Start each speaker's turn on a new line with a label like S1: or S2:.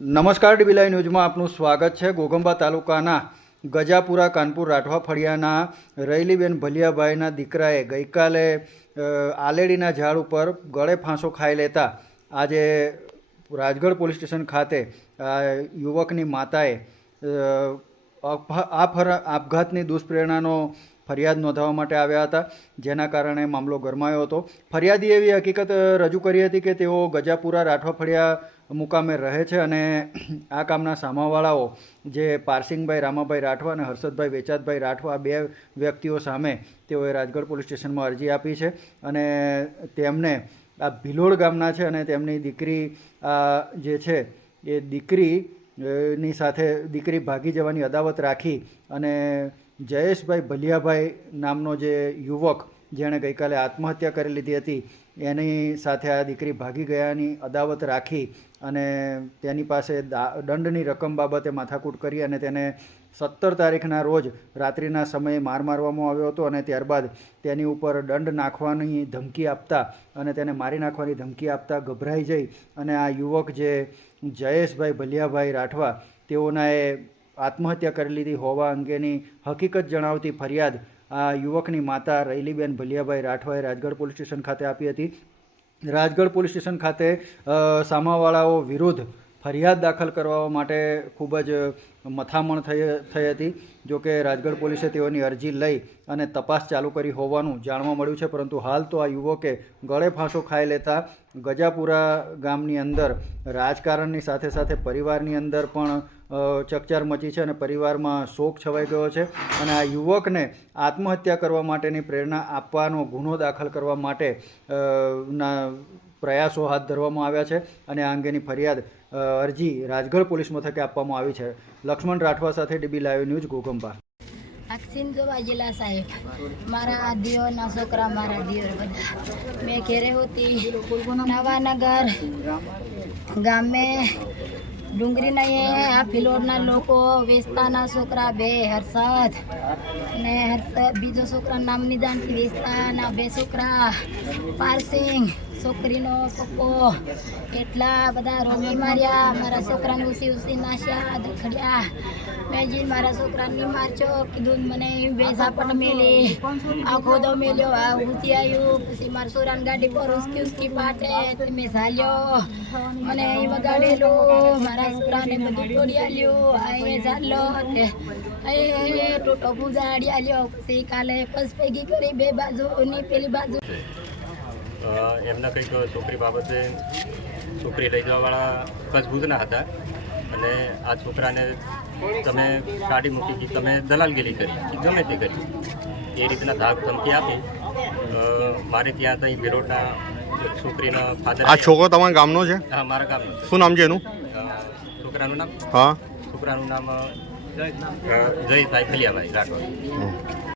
S1: નમસ્કાર ડીબીલાઈ ન્યૂઝમાં આપનું સ્વાગત છે. ગોગંબા તાલુકાના ગજાપુરા, કાનપુર, રાઠવા ફળિયાના રૈલીબેન ભલિયાભાઈના દીકરાએ ગઈકાલે આલેડીના ઝાડ ઉપર ગળે ફાંસો ખાઈ લેતા આજે રાજગઢ પોલીસ સ્ટેશન ખાતે યુવકની માતાએ આ ફર- આપઘાતની દુષ્પ્રેરણાનો ફરિયાદ નોંધાવવા માટે આવ્યા હતા, જેના કારણે મામલો ગરમાયો હતો. ફરિયાદી એવી હકીકત રજૂ કરી હતી કે તેઓ ગજાપુરા રાઠવા ફળિયા મુકામે રહે છે અને આ કામના સામાવાળાઓ, જે પારસિંગભાઈ, રામાભાઈ રાઠવા અને હર્ષદભાઈ વેચાતભાઈ રાઠવા બે વ્યક્તિઓ સામે તેઓએ રાજગઢ પોલીસ સ્ટેશનમાં અરજી આપી છે અને તેમને આ ભિલોડ ગામના છે અને તેમની દીકરી, આ જે છે એ દીકરી ની સાથે દીકરી ભાગી જવાની અદાવત રાખી અને જયેશભાઈ ભલિયાભાઈ નામનો જે યુવક જેણે ગઈકાલે આત્મહત્યા કરી લીધી હતી એની સાથે આ દીકરી ભાગી ગયાની અદાવત રાખી અને તેની પાસે દંડની રકમ બાબતે માથાકૂટ કરી અને તેને સત્તર તારીખના રોજ રાત્રિના સમયે માર મારવામાં આવ્યો હતો અને ત્યારબાદ તેની ઉપર દંડ નાખવાની ધમકી આપતા અને તેને મારી નાખવાની ધમકી આપતા ગભરાઈ જઈ અને આ યુવક જે જયેશભાઈ ભલિયાભાઈ રાઠવા તેઓના એ આત્મહત્યા કરી લીધી હોવા અંગેની હકીકત જણાવતી ફરિયાદ આ યુવકની માતા રૈલીબેન ભલિયાભાઈ રાઠવાએ રાજગઢ પોલીસ સ્ટેશન ખાતે આપી હતી. રાજગઢ પોલીસ સ્ટેશન ખાતે સામાવાળાઓ વિરુદ્ધ ફરિયાદ દાખલ કરવા માટે ખૂબ જ મથામણ થઈ થઈ હતી. જોકે રાજગઢ પોલીસે તેઓની અરજી લઈ અને તપાસ ચાલુ કરી હોવાનું જાણવા મળ્યું છે. પરંતુ હાલ તો આ યુવકે ગળે ફાંસો ખાઈ લેતા ગજાપુરા ગામની અંદર રાજકારણની સાથે સાથે પરિવારની અંદર પણ ચકચાર મચી છે અને પરિવારમાં શોક છવાઈ ગયો છે અને આ યુવકને આત્મહત્યા કરવા માટેની પ્રેરણા આપવાનો ગુનો દાખલ કરવા માટે ના પ્રયાસો હાથ ધરવામાં આવ્યા છે અને આ અંગેની ફરિયાદ અરજી રાજગઢ પોલીસ મથકે આપવામાં આવી છે. લક્ષ્મણ રાઠવા સાથે ડીબી લાઈવ ન્યૂઝ ગોગંબા
S2: અક્ષિન જોવા જિલ્લા સાહેબ, મારા દિયોના છોકરા મારા દિયોર મેં ઘેરે હોતી નવાનગર ગામે ડુંગરીના એ આ ફિલોડના લોકો વેચતાના છોકરા બે હર્ષદ ને હર્ષદ બીજો છોકરા નામ નિદાનથી વેચતાના બે છોકરા પારસિંગ છોકરીનો પપ્પો. એટલા બધા રોગી માર્યા. મારા છોકરાને ઉસી ઉસી નાશ્યા દખડ્યા મેં જી મારા છોકરાને મારચો. કીધું મને બે ઝાપટ મેલી. આ ખોદો મેલ્યો. આ ઉતી આવ્યું પછી મારા છોરાની ગાડી પર ઉસકી ઉસકી પાટે મેં ઝાલ્યો. મને વગાડેલો. મારા છોકરાને બધું તોડી આલ્યું આ એ તે એ ટોટો કાલે પસ ભેગી કરી બે બાજુની પેલી બાજુ.
S3: એમના કંઈક છોકરી બાબતે છોકરી લઈ જવાવાળા કચ્છ ભુજના હતા અને આ છોકરાને તમે કાઢી મૂકી કે તમે દલાલગીરી કરી, ગમે તે કરી. એ રીતના ધાક ધમકી આપી મારે ત્યાં ત્યાં વિરોધના છોકરીના ફાધર
S4: આ છોકરો તમારા ગામનો છે?
S3: હા મારા ગામનો. છે.
S4: શું નામ છે એનું?
S3: છોકરાનું નામ?
S4: હા.
S3: છોકરાનું નામ અ, ભાઈ ખલિયાભાઈ રાઠવા